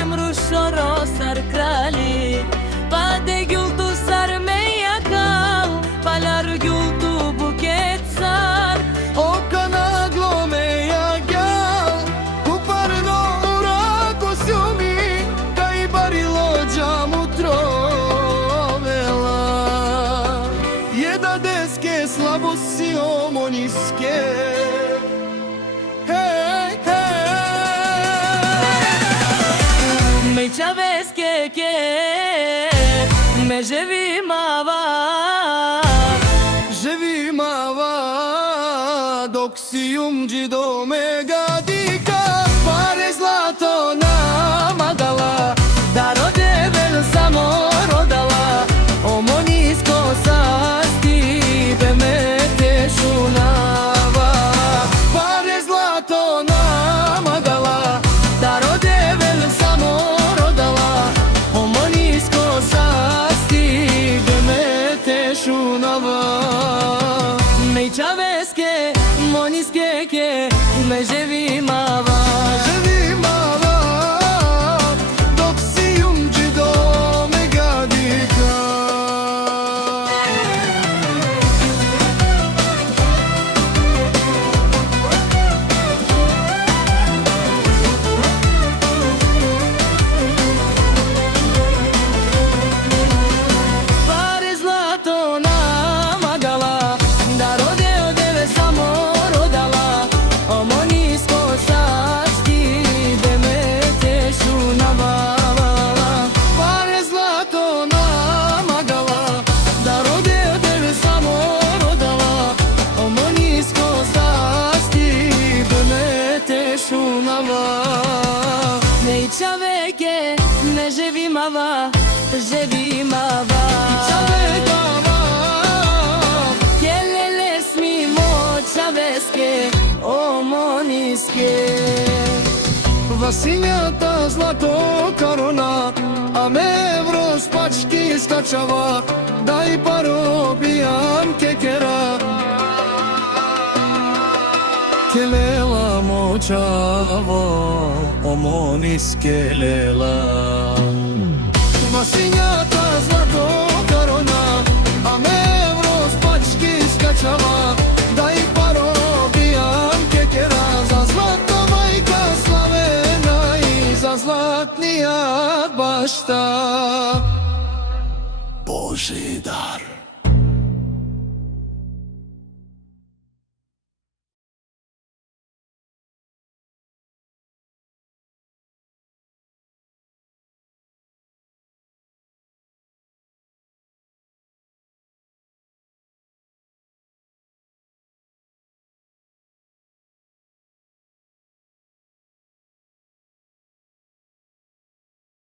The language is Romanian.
sar mrushoro sar krali pa de gultu sar me yakal palar gultu buket sar o kanaglo me yagal kuparno ura kosumi kai barilo jamu trovela jeda deske slabosti omoniske Çaveske ke me Živi mava dok si umđi do megadika pare zlato namagala da rode vel samo rodala omonisko sasti be me tešunava pare zlato namagala da rode vel samo Čaveske, moniske ke me živi mava dok si umđi do megadika pare zlato namagala da rode Čaveke ne živi mava kelele smimo čaveske omoniske Vasinjata zlato korona a me vroz pački skačava daj parobijam kekera kelela močavo omoniske lela Vasinjata zlato korona a me vroz pački skačava daj parobijam kekera za zlato majka slavena i za zlatnija bašta Boži dar